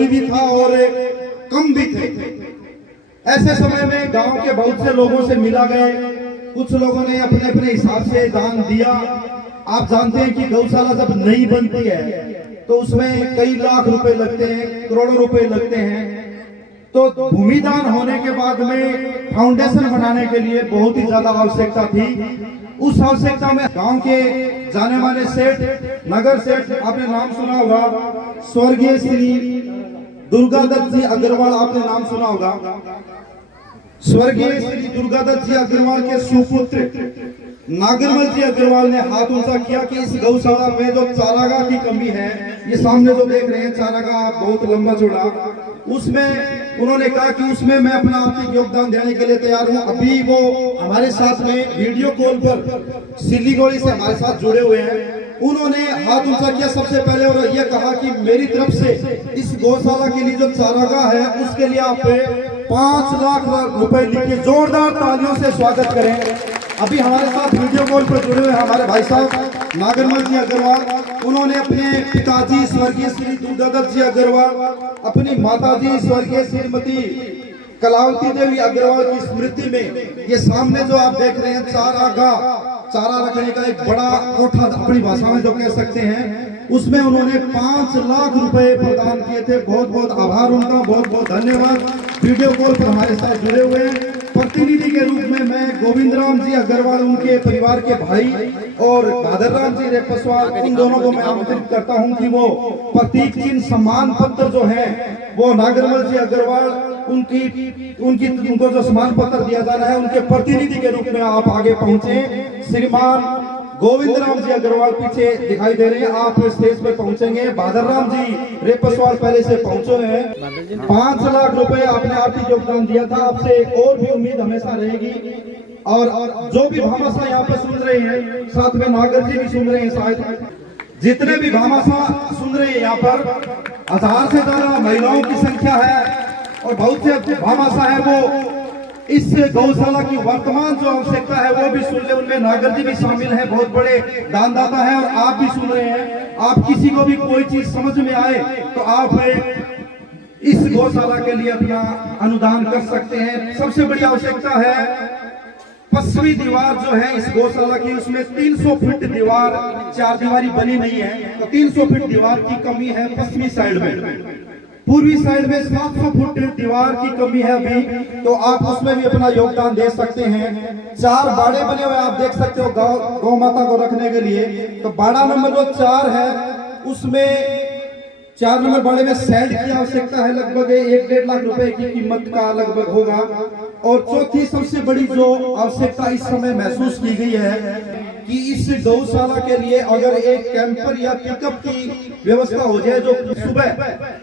जरूरी भी था और कम भी थे। ऐसे समय में गांव के बहुत से लोगों से मिला गए, कुछ लोगों ने अपने अपने हिसाब से दान दिया। आप जानते हैं कि गौशाला जब नई बनती है तो उसमें कई लाख रुपए लगते हैं, करोड़ों रुपए लगते हैं। तो भूमि दान होने के बाद में फाउंडेशन बनाने के लिए बहुत ही ज्यादा आवश्यकता थी। उस आवश्यकता में गांव के जाने वाले सेठ, नगर सेठ, आपने नाम सुना होगा, स्वर्गीय श्री दुर्गादत्त जी अग्रवाल, आपने नाम सुना होगा। स्वर्गीय श्री दुर्गादत्त जी अग्रवाल के सुपुत्र नागरमल जी अग्रवाल ने हाथ ऊंचा किया कि इस गौशाला में जो चारागाह की कमी है, ये सामने जो देख रहे हैं चारागाह बहुत लंबा चौड़ा, उसमें उन्होंने कहा कि उसमें मैं अपना आर्थिक योगदान देने के लिए तैयार हूं। अभी वो हमारे साथ में वीडियो कॉल पर सिलीगुड़ी से हमारे साथ जुड़े हुए हैं। उन्होंने हाथ ऊंचा किया सबसे पहले और ये कहा कि मेरी तरफ से इस गौशाला के लिए जो चारागाह है उसके लिए आप 5 लाख रुपए लिखिए। जोरदार तालियों से स्वागत करें। अभी हमारे साथ वीडियो कॉल पर जुड़े हुए हमारे भाई साहब नागरमल जी अग्रवाल, उन्होंने अपने पिताजी स्वर्गीय श्री दुर्गादत्त जी अग्रवाल, अपनी माताजी स्वर्गीय श्रीमती कलावती देवी अग्रवाल की स्मृति में ये सामने जो आप देख रहे हैं चारा रखने का एक बड़ा कोठा, अपनी भाषा में जो कह सकते हैं, उसमें उन्होंने 5 लाख रुपए प्रदान किए थे। बहुत बहुत आभार उनका, बहुत बहुत धन्यवाद। वीडियो कॉल पर हमारे साथ जुड़े हुए हैं। प्रतिनिधि के रूप में मैं गोविंद राम जी अग्रवाल, उनके परिवार के भाई, और भादर राम जी रेपसवाल, उन दोनों को मैं आमंत्रित करता हूं कि वो प्रतीक चिन्ह सम्मान पत्र जो है वो नागरमल जी अग्रवाल उनको जो सम्मान पत्र दिया जाना है, उनके प्रतिनिधि के रूप में आप आगे पहुंचे। श्रीमान गोविंद राम जी अग्रवाल पीछे दिखाई दे रहे हैं, आप स्टेज पे पहुंचेंगे। भादर राम जी रेपसवाल पहले से पहुंचे हैं। 5 लाख रुपए आपने आर्थिक योगदान दिया था, आपसे एक और भी उम्मीद हमेशा रहेगी। और जो भी भामाशाह यहाँ पे सुन रहे हैं, साथ में नागर जी भी सुन रहे हैं, शायद जितने भी भामाशाह सुन रहे हैं यहाँ पर 1000 से ज्यादा महिलाओं की संख्या है और बहुत से भामाशाह है वो इस गौशाला की वर्तमान जो आवश्यकता है वो भी सुन ले। उनमें नागर जी भी शामिल हैं, बहुत बड़े दानदाता हैं, और आप भी सुन रहे हैं। आप किसी को भी कोई चीज समझ में आए तो आप इस गौशाला के लिए अपना अनुदान कर सकते हैं। सबसे बड़ी आवश्यकता है पश्चिमी दीवार जो है इस गौशाला की, उसमें 300 फीट दीवार, 4 दीवारी बनी नहीं है, तो 300 फीट दीवार की कमी है पश्चिमी साइड में। पूर्वी साइड में 700 फुट दीवार की कमी है अभी, तो आप उसमें भी अपना योगदान दे सकते हैं। 4 बाड़े बने हुए आप देख सकते हो गौ माता को रखने के लिए। तो बाड़ा नंबर जो 4 है उसमें 4 नंबर बाड़े में शेड की आवश्यकता है, लगभग 1-1.5 लाख रुपए की कीमत का लगभग होगा। और चौथी सबसे बड़ी जो आवश्यकता इस समय महसूस की गई है कि इस गौशाला के लिए अगर एक कैंपर या पिकअप की व्यवस्था हो जाए, जो सुबह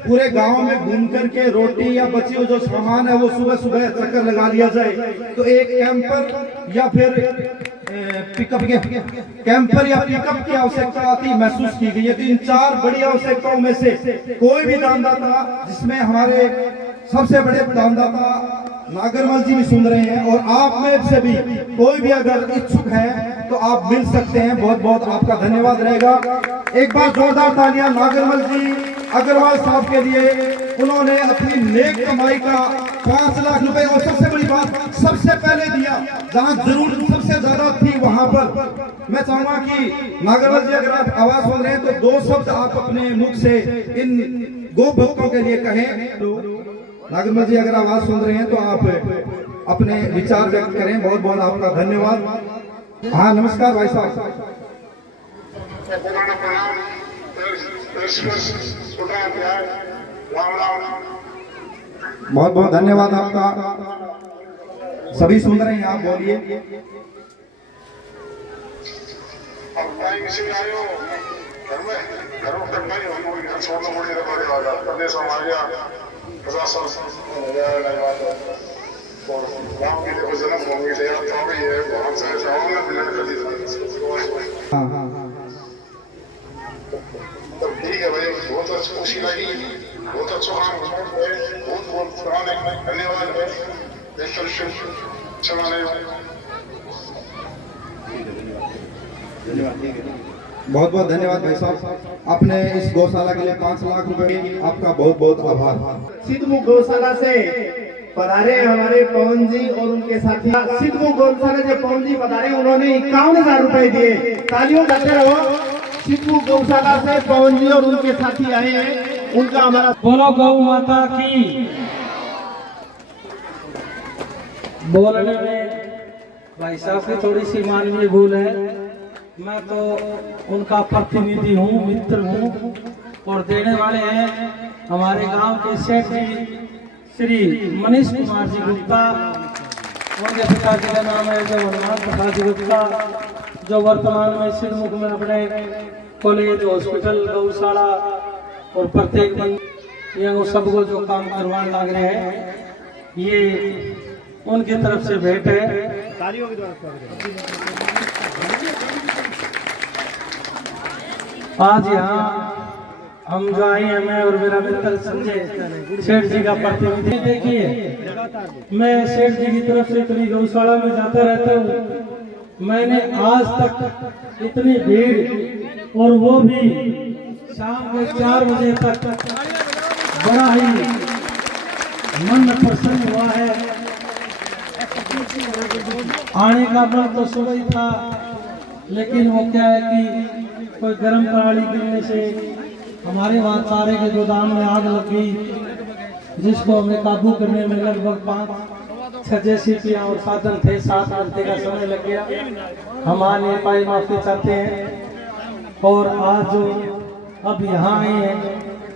पूरे गांव में घूम करके रोटी या बची हुई जो सामान है वो सुबह सुबह चक्कर लगा लिया जाए, तो एक कैंपर या फिर कैंपर या पिकअप की आवश्यकता आती महसूस की गई है। तो इन 4 बड़ी आवश्यकताओं में से कोई भी दानदाता, जिसमें हमारे सबसे बड़े दानदाता नागरमल जी भी सुन रहे हैं, और आप में से भी कोई भी अगर इच्छुक है तो आप मिल सकते हैं। बहुत बहुत आपका धन्यवाद रहेगा। एक बार जोरदार तालियां नागरमल जी अग्रवाल साहब के लिए। उन्होंने अपनी नेक कमाई का 5 लाख रुपए, और सबसे बड़ी बात सबसे पहले दिया जहां जरूरत सबसे ज्यादा थी वहां पर। मैं चाहूंगा कि नागरमल जी अगर आप आवाज सुन रहे हैं तो 2 शब्द आप अपने मुख से इन गो भक्तों के लिए कहें। नागरमल जी अगर आवाज सुन रहे हैं तो आप अपने विचार व्यक्त करें। बहुत बहुत आपका धन्यवाद। हाँ, नमस्कार भाई साहब। बहुत बहुत धन्यवाद आपका। सभी सुन रहे हैं, आप बोलिए। तो ठीक है भाई, बहुत अच्छी खुशी लगी, बहुत अच्छा काम है, बहुत बहुत धन्यवाद है। चलाने बहुत बहुत धन्यवाद भाई साहब, आपने इस गौशाला के लिए 5 लाख रुपए, आपका बहुत बहुत आभार। सिद्धमुख गौशाला से पधारे हमारे पवन जी और उनके साथी। सिद्धमुख गौशाला से पवन जी पधारे, उन्होंने 51,000 रुपए दिए। तालियों करते रहो। सिद्धमुख गौशाला से पवन जी और उनके साथी आए हैं, उनका हमारा बोलो गौ माता की। बोलने में भाई साहब की थोड़ी सी मानवीय भूल है, मैं तो उनका प्रतिनिधि हूँ, मित्र हूँ, और देने वाले हैं हमारे गांव के सेठ जी श्री मनीष कुमार जी गुप्ता। उनके पिताजी का नाम है जो हनुमान प्रसाद जी गुप्ता, जो वर्तमान में सिद्धमुख में अपने कॉलेज, हॉस्पिटल, गौशाला और प्रत्येक ये वो सबको जो काम करवाने लग रहे हैं, ये उनकी तरफ से भेंट है। तालियों के द्वारा आज यहाँ हम जो आए हैं, मैं और मेरा मित्र संजय सेठ जी का प्रतिनिधि। देखिए, मैं सेठ जी की तरफ से इतनी गौशाला में जाता रहता हूँ, मैंने आज तक इतनी भीड़, और वो भी शाम के 4 बजे तक, बड़ा ही मन प्रसन्न हुआ है। आने का मन तो सुबह ही था, लेकिन वो क्या है कि कोई गर्म प्रणाली गिरने से हमारे वहाँ चारे के गोदाम में आग लग गई, जिसको हमें काबू करने में लगभग 5-6 जेसीबी और साधन थे, 7 घंटे का समय लग गया। हम आ नहीं पाए, माफी चाहते हैं। और आज जो अब यहाँ आए हैं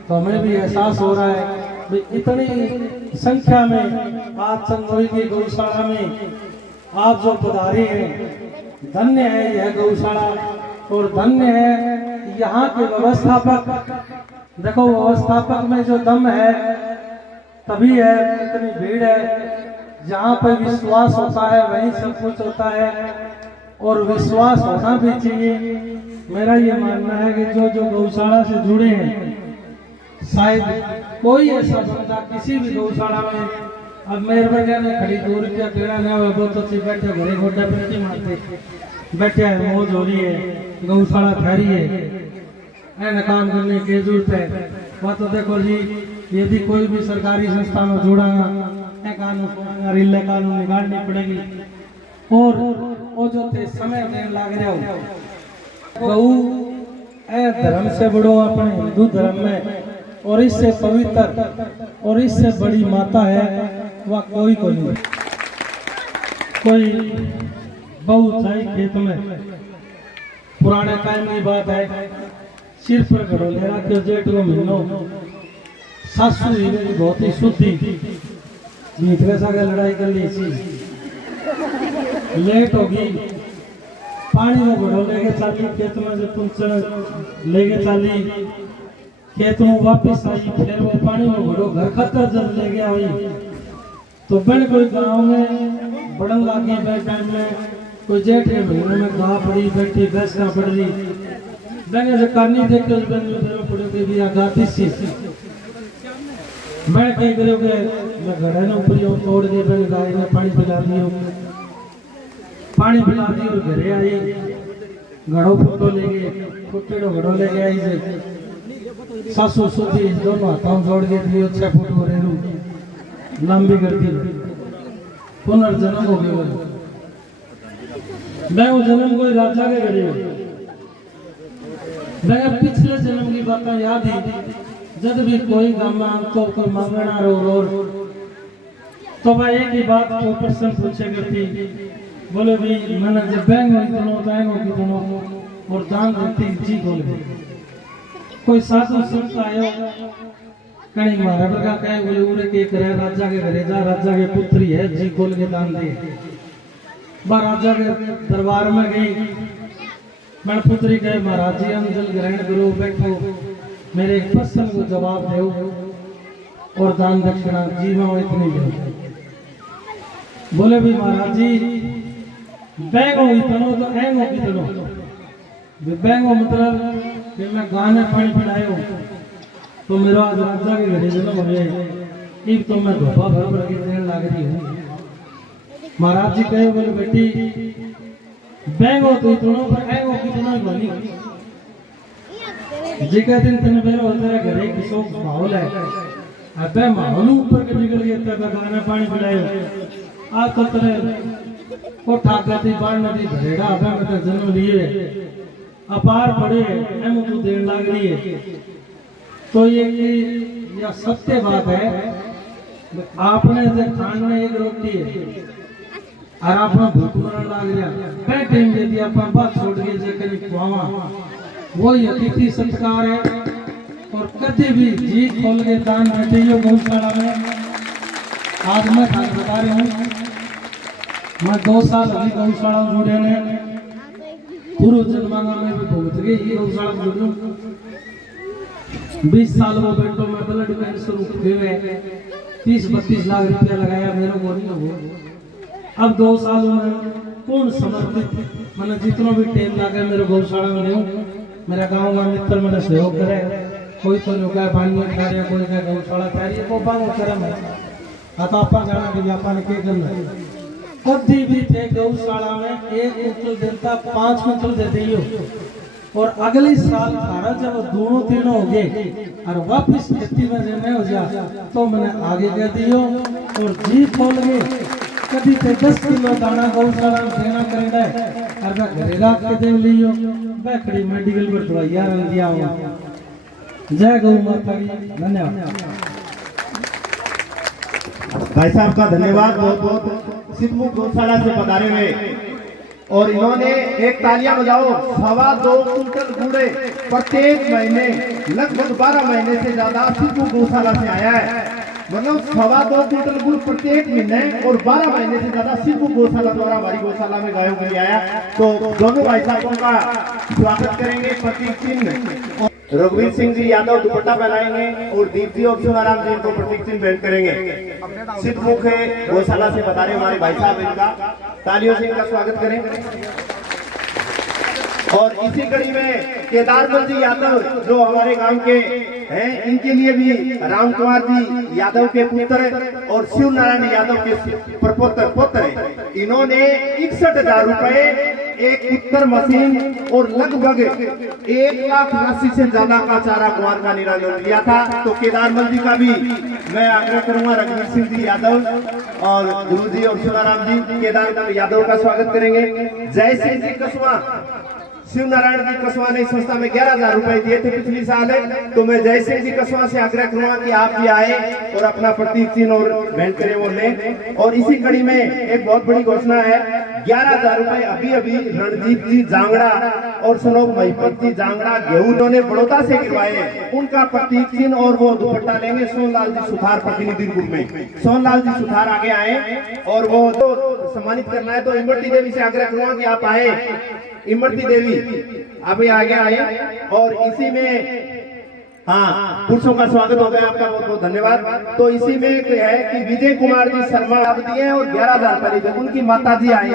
तो हमें भी एहसास हो रहा है कि इतनी संख्या में आज चंदोई की गौशाला में आप जो पधारे हैं, धन्य है यह गौशाला, और धन्य है यहाँ के व्यवस्थापक। देखो, व्यवस्थापक में जो दम है तभी है, इतनी भीड़ है। जहाँ पर विश्वास होता है वहीं सब कुछ होता है, और विश्वास होना भी चाहिए। मेरा ये मानना है कि जो गौशाला से जुड़े हैं, शायद कोई ऐसा बंदा किसी भी गौशाला में, अब मेरे बगैर में खड़ी 2 रुपया तेरा नहीं हुआ, बहुत अच्छी बैठे घरे गोटा पेटी मारते बैठे है, मौज हो रही है, गौशाला ठहरी है, काम करने की जरूरत है। वह तो देखो जी, यदि कोई भी सरकारी संस्था में जुड़ागा, कानून रिले कानून निकालनी पड़ेगी, और वो जो थे समय देने लग रहे हो। गऊ ए धर्म से बड़ो अपने हिंदू धर्म में, और इससे पवित्र और इससे बड़ी माता है वह कोई को नहीं। कोई बहुत है खेत में, पुराने टाइम की बात है, सिर पर घड़ो ले रखे जेठ को महीनों, सासू ही मेरी बहुत ही शुद्धि, मीठ वैसा का लड़ाई कर ली थी, लेट होगी, पानी में घड़ो लेके चाली, खेत में जो तुम लेके चाली, खेत में वापस आई, फिर वो पानी में घड़ो घर खतर जब ले गया आई, तो बड़े कोई गाँव में बड़न लागी टाइम में कोई जेठ के महीने में गाँ पड़ी बैठी, भैंस का पड़ रही, मैंने से करनी देख के पड़ोगे भी गाती सी, मैं कहीं करोगे, मैं घड़े ने ऊपर तोड़ के मैंने गाय ने पानी पिला दिया, पानी पिला दी और घरे आई, घड़ो फुटो ले गए, फुटेड़ो घड़ो ले गए आई, सासू सुधी दोनों हाथों जोड़ के दिए, 6 फुट हो रहे लंबी कर दी, पुनर्जन्म हो गया। मैं वो जन्म कोई राजा के घरे, मैं पिछले जन्म की बातें याद ही, जब भी कोई गाँव तो कोई मांगना रो तो मैं एक ही बात को प्रश्न पूछे करती, बोले भी मैंने जब बैंक में कितनों और दान देती जी बोले, कोई साधु संत आयो कहीं मारा बगा कहे बोले उरे के करे राजा के घरे जा, राजा के पुत्री है जी खोल के दान दे। बार राजा के दरबार में गई, मैं पुत्री कहे महाराज जी हम जल ग्रहण करो, बैठो, मेरे एक प्रश्न को जवाब दो और दान दक्षिणा जी में इतनी दे। बोले भी महाराज जी बैंगो इतनो तो एंगो कितनो, बैंगो मतलब कि मैं गाने पानी पिलायो तो मेरा आज राजा के घरे जन्म हो गया, एक तो मैं धोपा भर भर के देने लग रही हूँ। महाराज जी कहे बोले बेटी बैंगो तो इतनो पर एंगो कितना ही बनी, जी का दिन तने बेरो तेरे घरे की शोक माहौल है अबे माहौल ऊपर के निकल गया तब गाना पानी पिलायो आ तो तेरे को ठाकती बाण नदी भरेड़ा अबे मैं जन्म लिए अपार पड़े एम तू देन लाग रही है तो ये यह सत्य बात है आपने जो खान में एक रोटी है और आपने भूख मरन लाग गया कई टाइम यदि अपन बात छोड़ के जे करी खुआवा वो अतिथि संस्कार है और कभी भी जी खोल के दान देते हो गौशाला में। आज मैं खाना बता रही हूँ मैं 2 साल अभी गौशाला में जुड़े ने पूर्व जन्माना में भी भुगत गई ये गौशाला में जुड़ूं 20 साल वो बेटो में ब्लड कैंसर हुए 30-32 लाख रुपया लगाया मेरे को नहीं हो अब 2 साल में पूर्ण समर्पित मैंने जितना भी टाइम लगा मेरे गौशाला में रहूं मेरा गांव का मित्र मैंने सहयोग करे कोई तो लोग पानी खा रहे कोई का गौशाला खा रही है वो बात करे मैं आता अपन जाना कि अपन के करना कभी भी थे गौशाला में 1 कुंटल देता 5 कुंटल दे दियो और अगले साल सारा जब दोनों तीनों हो गए और वापस खेती में जाने हो जा तो मैंने आगे कह दियो और जी खोल गए कभी ते 10 किलो दाना गौशाला में देना करेगा और मैं घरे रख के दे लियो बैकड़ी मेडिकल पर दवाइयां रख दिया हुआ। जय गौ माता की धन्यवाद। भाई साहब का धन्यवाद बहुत बहुत सिद्धमुख गौशाला से पधारे हुए और इन्होंने एक तालियां बजाओ 2.25 कुंटल गुड़े प्रत्येक महीने लगभग 12 महीने से ज्यादा सिद्धमुख गौशाला से आया है मतलब 2.25 कुंटल गुड़ प्रत्येक महीने और 12 महीने से ज्यादा सिद्धमुख गौशाला द्वारा हमारी गौशाला में गायों के लिए आया। तो दोनों भाई साहबों का स्वागत करेंगे। प्रतीक चिन्ह रघुवीर सिंह जी यादव दुपट्टा पहनाएंगे और दीप जी और सुनाराम जी को प्रतीक चिन्ह भेंट करेंगे। सिद्धमुख गौशाला से बता रहे हमारे भाई साहब इनका तालियों से इनका स्वागत करें। और इसी कड़ी में केदारमल जी यादव जो हमारे गांव के हैं इनके लिए भी राम कुमार जी यादव के पुत्र और शिव नारायण यादव के पुत्र इन्होंने 61,000 रुपए एक उत्तर मशीन और लगभग 1,80,000 से ज्यादा का चारा गुआर का निराकरण लिया था। तो केदारमल जी का भी मैं आग्रह करूंगा रघुवीर सिंह जी यादव और गुरु जी और शिवराम जी केदारमल यादव का स्वागत करेंगे। जय सिंह जी कसवा शिव नारायण जी कसवा ने संस्था में 11,000 रुपए दिए थे पिछली साल तो मैं जय सिंह जी कसवा से आग्रह करूंगा कि आप भी आए और अपना प्रतीक चिन्ह और भेंट करें वो लें। और इसी कड़ी में एक बहुत बड़ी घोषणा है 11,000 रुपए अभी रणजीत जी जांगड़ा और सनोक महिपत जी जांगड़ा गेहूं उन्होंने बड़ौदा से गिरवाए उनका प्रतीक चिन्ह और वो दुपट्टा लेंगे। सोनलाल जी सुथार प्रतिनिधि रूप में सोनलाल जी सुथार आगे आए और वो तो सम्मानित करना है। तो इमरती देवी से आग्रह करूंगा कि आप आए। इमरती देवी अभी आगे आए और इसी में हाँ पुरुषों का स्वागत हो गया आपका बहुत बहुत धन्यवाद। तो इसी में है कि विजय कुमार जी शर्मा आप दिए और 11,000 रुपए उनकी माता जी आए।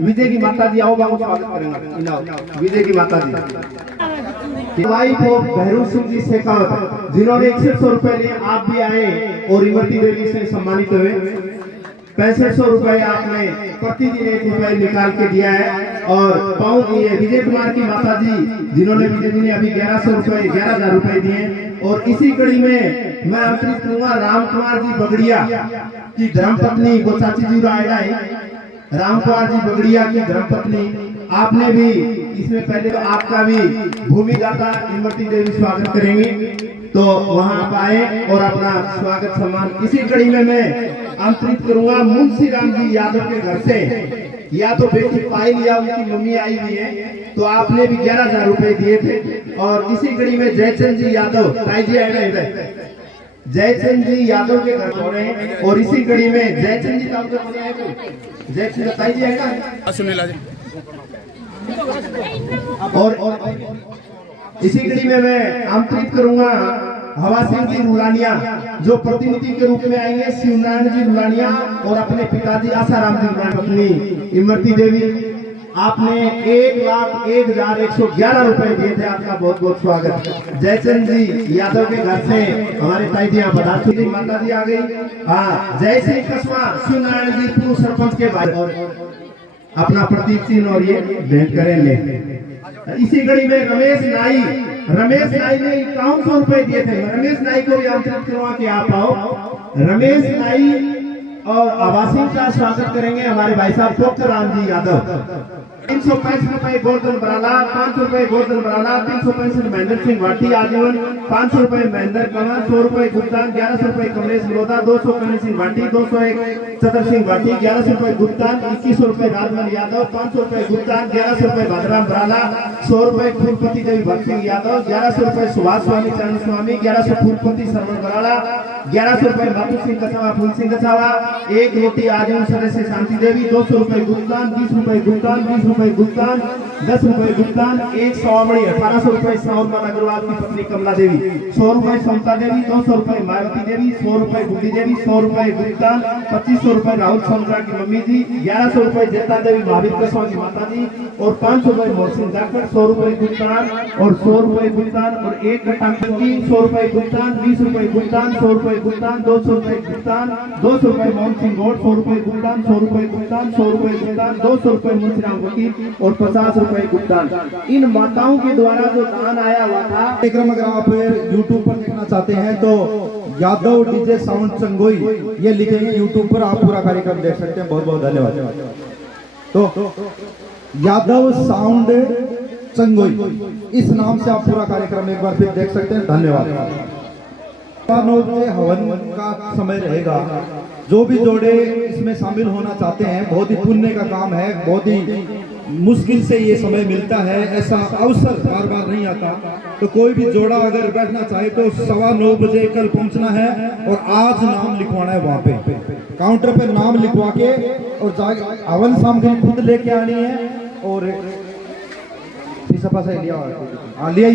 विजय की माता जी आओ बाबू स्वागत करेंगे। विजय की माता जी भाई को भैरू सिंह जी शेखावत जिन्होंने 6100 रुपए लिए आप भी आए और इमरती देवी से सम्मानित हुए। 6500 रुपए आपने प्रतिदिन 1 रुपए निकाल के दिया है। और ये विजय कुमार की माता जी जिन्होंने विजय जी ने अभी 11,000 रुपए दिए। और इसी कड़ी में मैं आमंत्रित करूंगा राम कुमार जी बगड़िया की धर्मपत्नी गोचाची जी रायडाई राम कुमार जी बगड़िया की धर्मपत्नी आपने भी इसमें पहले तो आपका भी भूमिदाता इमरती देवी स्वागत करेंगी। तो वहां आप आए और अपना स्वागत सम्मान। इसी कड़ी में मैं आमंत्रित करूंगा मुंशी राम जी यादव के घर से या तो बेटी पायल या उनकी मम्मी आई हुई है तो आपने भी 11,000 रुपए दिए थे। और इसी कड़ी में जयचंद जी यादव ताई जी आएगा इधर जयचंद जी यादव के घर हो रहे हैं। और इसी कड़ी में जयचंद जी जयचंद ताई जी आएगा। और इसी कड़ी में मैं आमंत्रित करूंगा हवा सिंह जी रुलानिया जो प्रतिनिधि के रूप में आएंगे। शिवनारायण जी रुलानिया और अपने पिताजी आसाराम जी रुलानिया पत्नी इमरती देवी आपने 1,01,111 रुपए दिए थे। आपका बहुत बहुत स्वागत। जयचंद जी यादव के घर से हमारे ताई जी यहाँ पधार जी माता जी आ गई। हाँ जय सिंह कसवा शिवनारायण जी पूर्व सरपंच के भाई और अपना प्रतीक चिन्ह और ये भेंट करेंगे। इसी घड़ी में रमेश नाई ने 5100 रुपए दिए थे। रमेश नाई को भी आमंत्रित करूंगा कि आप आओ। रमेश नाई और आवासी का स्वागत करेंगे हमारे भाई साहब डॉक्टर रामजी यादव। 365 रुपए गोवर्धन बराला, 500 रुपए गोवर्धन बराला, 365 महेंद्र सिंह वाटी आजीवन, 500 रुपए महेंद्र कंवर, 100 रुपए भुगतान, 1100 रुपए कमलेश मलोदा, 200 करण सिंह वाटी, 201 चतर सिंह वाटी, 1100 रुपए भुगतान, 2100 रुपए राजमल यादव, 500 रुपए भुगतान, 1100 रुपए भद्राम बराला, 100 रुपए फूलपति देवी भक्त सिंह यादव, 1100 रुपए सुभाष स्वामी चरण स्वामी, 1100 फूलपति सरवण बराला, 1100 रुपए बापू सिंह कछावा, फूल सिंह कछावा, एक रोटी आजीवन सदस्य शांति देवी, 200 रुपए भुगतान, 20 रुपए भुगतान, 20 रुपए भुगतान, 10 रुपए भुगतान, 1 सवामणी 1800 रुपए साउंडमान अग्रवाल की पत्नी कमला देवी, 100 रुपए समता देवी, 200 रुपए मायावती देवी, 100 रुपए गुड्डी देवी, 100 रुपए भुगतान, 2500 रुपए राहुल सोमरा की मम्मी जी, 1100 रुपए जेता देवी महावीर कसवा की माता जी और 500 रुपए मोहसिन जाकर, 100 रुपए भुगतान और 100 रुपए भुगतान और एक टंकी 100 रुपए भुगतान, 20 रुपए भुगतान, 100 रुपए भुगतान, 200 रुपए भुगतान, 200 रुपए मोहन सिंह गौड़, 100 रुपए भुगतान, 100 रुपए भुगतान, 100 रुपए भुगतान, 200 रुपए मुंशीराम वकील और 50 रुपए भुगतान। इन माताओं के द्वारा जो दान आया हुआ था। कार्यक्रम अगर आप YouTube पर देखना चाहते हैं तो यादव डीजे साउंड चंगोई ये लिखेंगे YouTube पर, आप पूरा कार्यक्रम देख सकते हैं। बहुत बहुत धन्यवाद। तो यादव साउंड चंगोई इस नाम से आप पूरा कार्यक्रम एक बार फिर देख सकते हैं। धन्यवाद। 9 बजे हवन का समय रहेगा। जो भी जोड़े इसमें शामिल होना चाहते हैं, बहुत ही पुण्य का काम है, बहुत ही मुश्किल से ये समय मिलता है, ऐसा अवसर बार बार नहीं आता। तो कोई भी जोड़ा अगर बैठना चाहे तो 9:15 बजे कल पहुंचना है और आज नाम लिखवाना है। वहां पे काउंटर पे नाम लिखवा के और हवन सामग्री खुद लेके आनी है और लिया